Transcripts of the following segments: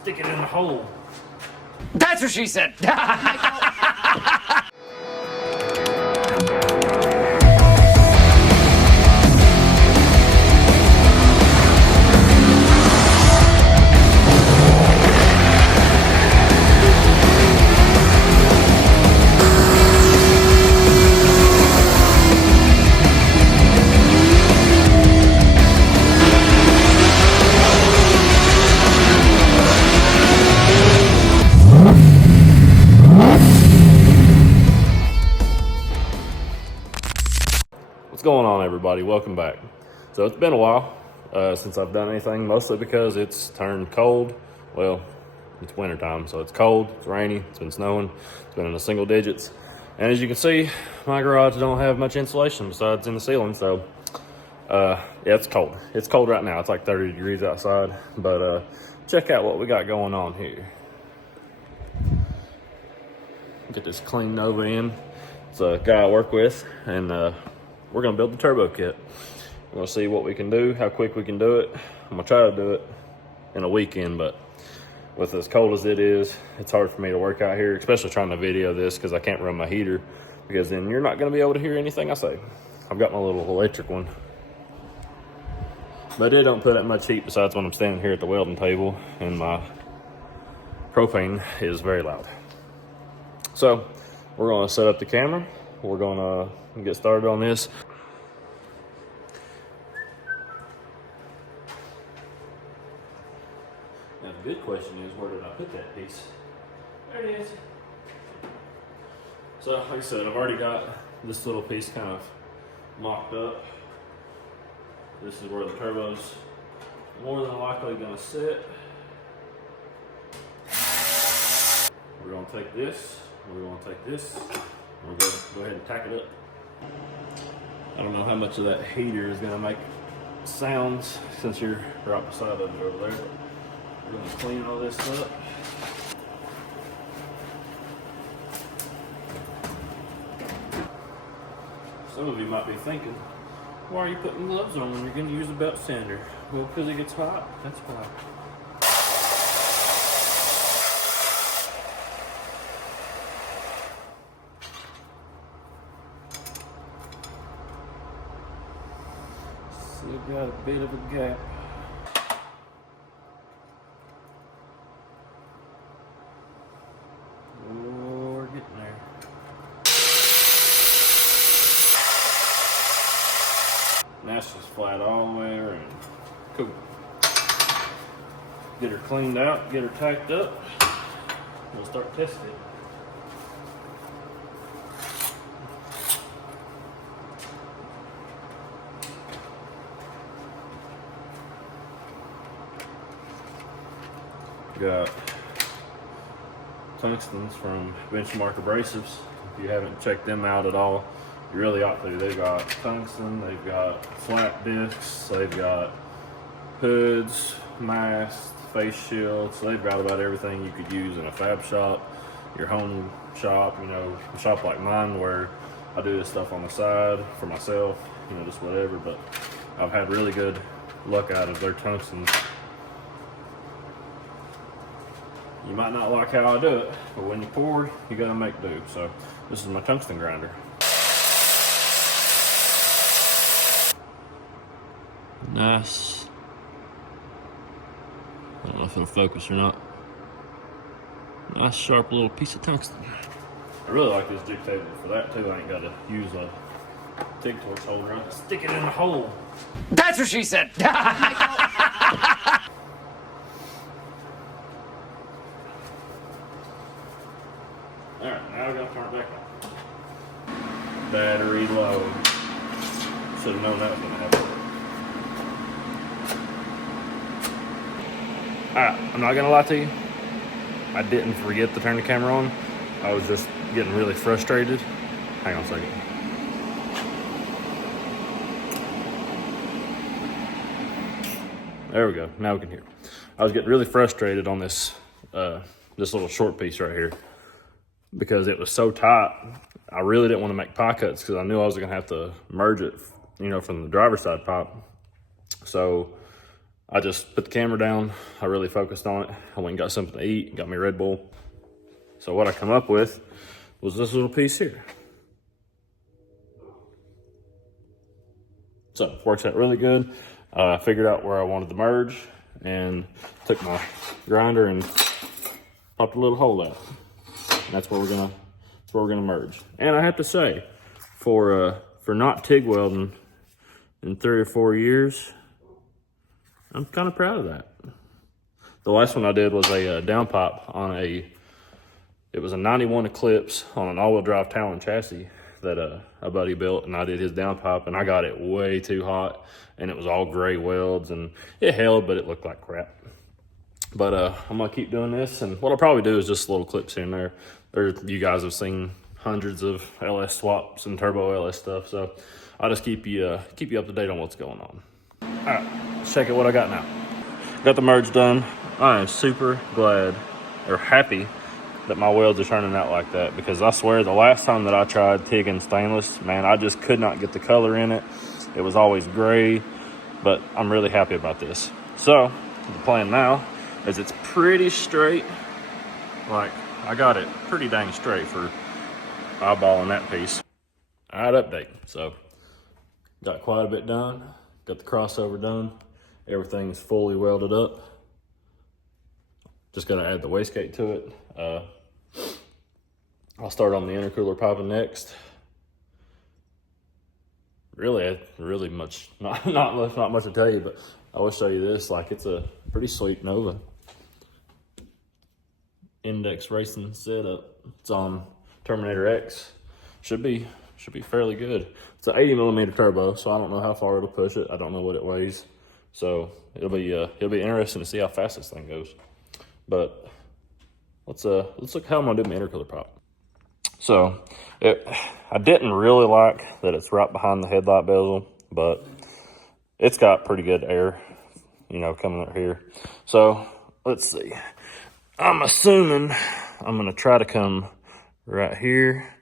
stick it in the hole. That's what she said. What's going on, everybody? Welcome back. So it's been a while since I've done anything, mostly because it's turned cold. Well, it's wintertime, so it's cold, it's rainy, it's been snowing, it's been in the single digits. And as you can see, my garage don't have much insulation besides in the ceiling, so yeah, it's cold. It's cold right now. It's like 30 degrees outside, but check out what we got going on here. Get this cleaned over in. It's a guy I work with, and we're gonna build the turbo kit. We're gonna see what we can do, how quick we can do it. I'm gonna try to do it in a weekend, but with as cold as it is, it's hard for me to work out here, especially trying to video this because I can't run my heater, because then you're not gonna be able to hear anything I say. I've got my little electric one, but it don't put that much heat besides when I'm standing here at the welding table, and my propane is very loud. So we're gonna set up the camera. We're gonna get started on this. Now the good question is, where did I put that piece? There it is. So like I said, I've already got this little piece kind of mocked up. This is where the turbo's more than likely gonna sit. We're gonna take this, we're gonna take this, we're gonna go ahead and tack it up. I don't know how much of that heater is gonna make sounds since you're right beside of it over there. We're gonna clean all this up. Some of you might be thinking, why are you putting gloves on when you're gonna use a belt sander? Well, because it gets hot, that's why. Still got a bit of a gap. Oh, we're getting there. Now it's just flat all the way around. Cool. Get her cleaned out, get her tacked up. We'll start testing it. Got tungstens from Benchmark Abrasives. If you haven't checked them out at all, you really ought to. They've got tungsten, they've got flat discs, they've got hoods, masks, face shields. They've got about everything you could use in a fab shop, your home shop, you know, a shop like mine where I do this stuff on the side for myself, you know, just whatever. But I've had really good luck out of their tungstens. You might not like how I do it, but when you pour, you gotta make do. So this is my tungsten grinder. Nice. I don't know if it'll focus or not. Nice sharp little piece of tungsten. I really like this jig table for that too. I ain't gotta use a TIG torch holder. I can stick it in the hole. That's what she said. Alright, now we gotta turn it back on. Battery low. Should have known that was gonna happen. Alright, I'm not gonna lie to you. I didn't forget to turn the camera on. I was just getting really frustrated. Hang on a second. There we go. Now we can hear. I was getting really frustrated on this this little short piece right here because it was so tight. I really didn't want to make pie cuts because I knew I was going to have to merge it, you know, from the driver's side pipe. So I just put the camera down. I really focused on it. I went and got something to eat, got me Red Bull. So what I come up with was this little piece here. So works out really good. I figured out where I wanted to merge and took my grinder and popped a little hole out. And that's where we're gonna merge. And I have to say, for not TIG welding in 3 or 4 years, I'm kind of proud of that. The last one I did was a downpipe on it was a 91 Eclipse on an all-wheel drive Talon chassis that a buddy built, and I did his downpipe, and I got it way too hot, and it was all gray welds, and it held, but it looked like crap. But I'm gonna keep doing this, and what I'll probably do is just little clips here and there. You guys have seen hundreds of LS swaps and turbo LS stuff, so I'll just keep you up to date on what's going on. All right, let's check out what I got now. Got the merge done. I am super glad or happy that my welds are turning out like that, because I swear the last time that I tried TIGging stainless, man, I just could not get the color in it. It was always gray, but I'm really happy about this. So the plan now is it's pretty straight. Like, I got it pretty dang straight for eyeballing that piece. All right, update. So got quite a bit done. Got the crossover done. Everything's fully welded up. Just gotta add the wastegate to it. I'll start on the intercooler piping next. Really much, not much to tell you, but I will show you this. Like, it's a pretty sweet Nova index racing setup. It's on Terminator X. Should be fairly good. It's an 80mm turbo, so I don't know how far it'll push it. I don't know what it weighs, so it'll be interesting to see how fast this thing goes. But let's look how I'm gonna do my intercooler pop. So I didn't really like that it's right behind the headlight bezel, but it's got pretty good air, coming up here. So let's see. I'm assuming I'm gonna try to come right here,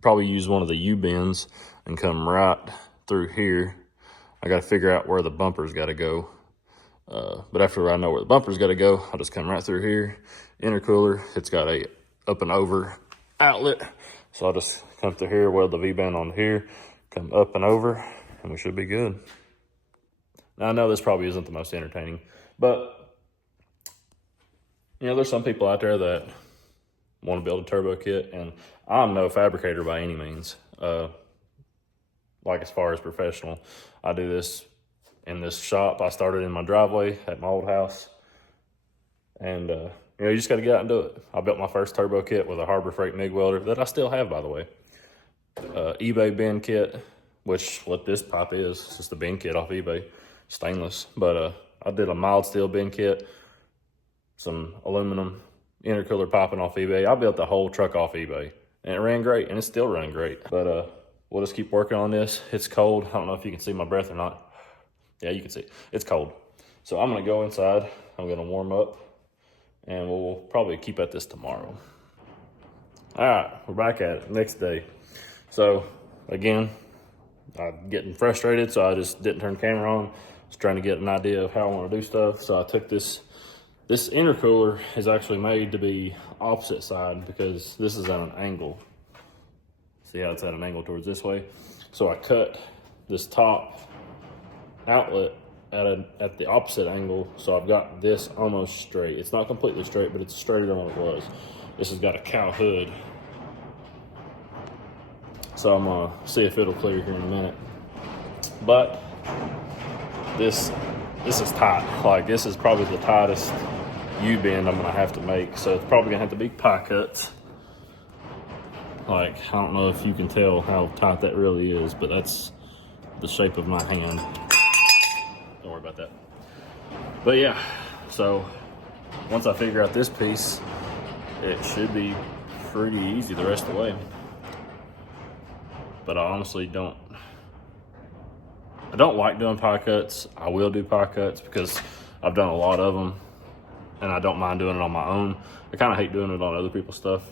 probably use one of the U-bends and come right through here. I gotta figure out where the bumper's gotta go. But after I know where the bumper's gotta go, I'll just come right through here. Intercooler, it's got a up and over outlet. So I'll just come through here, weld the V-band on here, come up and over, and we should be good. Now I know this probably isn't the most entertaining, but there's some people out there that want to build a turbo kit, and I'm no fabricator by any means. Like, as far as professional, I do this in this shop I started in my driveway at my old house, and you just got to get out and do it. I built my first turbo kit with a Harbor Freight MIG welder that I still have, by the way. eBay bend kit, which what this pipe is, it's just a bend kit off eBay, stainless. But I did a mild steel bend kit, some aluminum intercooler piping off eBay. I built the whole truck off eBay, and it ran great, and it's still running great. But we'll just keep working on this. It's cold. I don't know if you can see my breath or not. Yeah, you can see. It's cold. So I'm going to go inside. I'm going to warm up, and we'll probably keep at this tomorrow. All right, we're back at it. Next day. So, again, I'm getting frustrated, so I just didn't turn the camera on. I was trying to get an idea of how I want to do stuff. So I took this intercooler is actually made to be opposite side, because this is at an angle. See how it's at an angle towards this way? So I cut this top outlet at the opposite angle, so I've got this almost straight. It's not completely straight, but it's straighter than what it was. This has got a cow hood, so I'm gonna see if it'll clear here in a minute. But this is tight. Like, this is probably the tightest U-bend I'm gonna have to make, so it's probably gonna have to be pie cuts. Like, I don't know if you can tell how tight that really is, but that's the shape of my hand. Don't worry about that. But yeah, so once I figure out this piece, it should be pretty easy the rest of the way. But I honestly don't like doing pie cuts. I will do pie cuts because I've done a lot of them, and I don't mind doing it on my own. I kind of hate doing it on other people's stuff,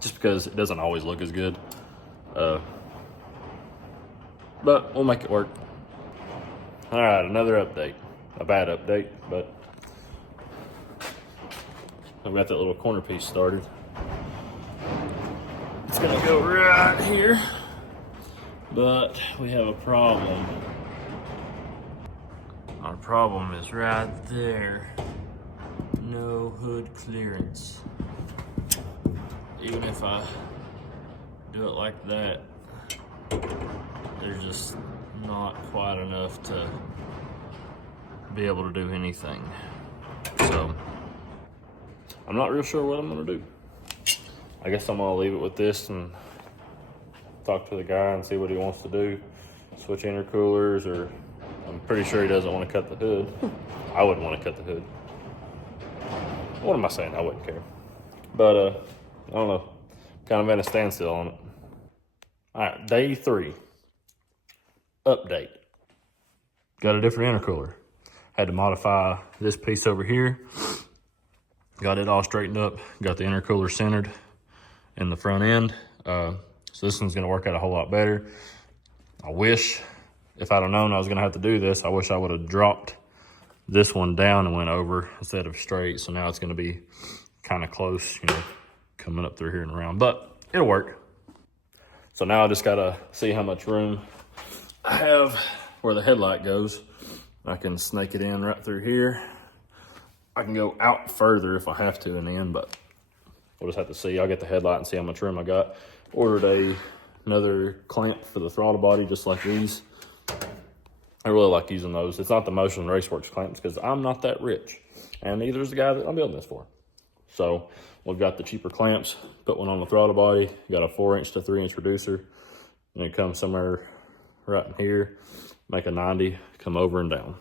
just because it doesn't always look as good. But we'll make it work. All right, another update. A bad update, but I've got that little corner piece started. It's gonna go right here, but we have a problem. Our problem is right there. No hood clearance. Even if I do it like that, there's just not quite enough to be able to do anything. So I'm not real sure what I'm gonna do. I guess I'm gonna leave it with this and talk to the guy and see what he wants to do. Switch intercoolers, or I'm pretty sure he doesn't want to cut the hood. I wouldn't want to cut the hood. What am I saying? I wouldn't care. But I don't know. Kind of at a standstill on it. All right, day 3. Update. Got a different intercooler. Had to modify this piece over here. Got it all straightened up. Got the intercooler centered in the front end. So this one's gonna work out a whole lot better. I wish, if I'd have known I was gonna have to do this, I wish I would have dropped this one down and went over instead of straight. So now it's gonna be kind of close, you know, coming up through here and around, but it'll work. So now I just gotta see how much room I have where the headlight goes. I can snake it in right through here. I can go out further if I have to in the end, but we'll just have to see. I'll get the headlight and see how much room I got. Ordered another clamp for the throttle body, just like these. I really like using those. It's not the Motion Raceworks clamps because I'm not that rich, and neither is the guy that I'm building this for. So we've got the cheaper clamps, put one on the throttle body, got a 4-inch to 3-inch reducer, and it comes somewhere right in here, make a 90, come over and down.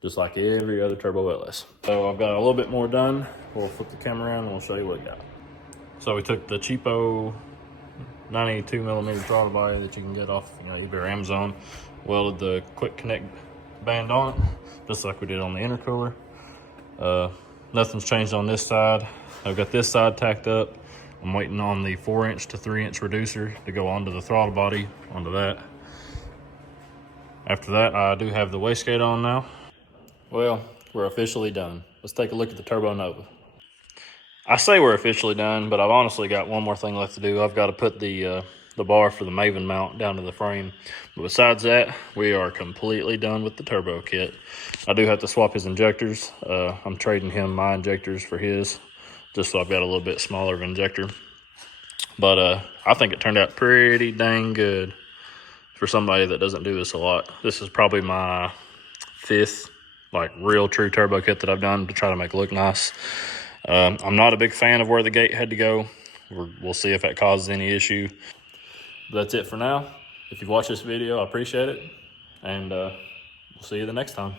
Just like every other Turbo LS. So I've got a little bit more done. We'll flip the camera around and we'll show you what we got. So we took the cheapo 92mm throttle body that you can get off, you know, eBay or Amazon, welded the quick connect band on it, just like we did on the intercooler. Nothing's changed on this side. I've got this side tacked up. I'm waiting on the 4-inch to 3-inch reducer to go onto the throttle body, onto that. After that, I do have the wastegate on now. Well, we're officially done. Let's take a look at the Turbo Nova. I say we're officially done, but I've honestly got one more thing left to do. I've got to put the bar for the Maven mount down to the frame. But besides that, we are completely done with the turbo kit. I do have to swap his injectors. I'm trading him my injectors for his, just so I've got a little bit smaller of an injector. But I think it turned out pretty dang good for somebody that doesn't do this a lot. This is probably my 5th like real true turbo kit that I've done to try to make it look nice. I'm not a big fan of where the gate had to go. We'll see if that causes any issue. But that's it for now. If you've watched this video, I appreciate it, and we'll see you the next time.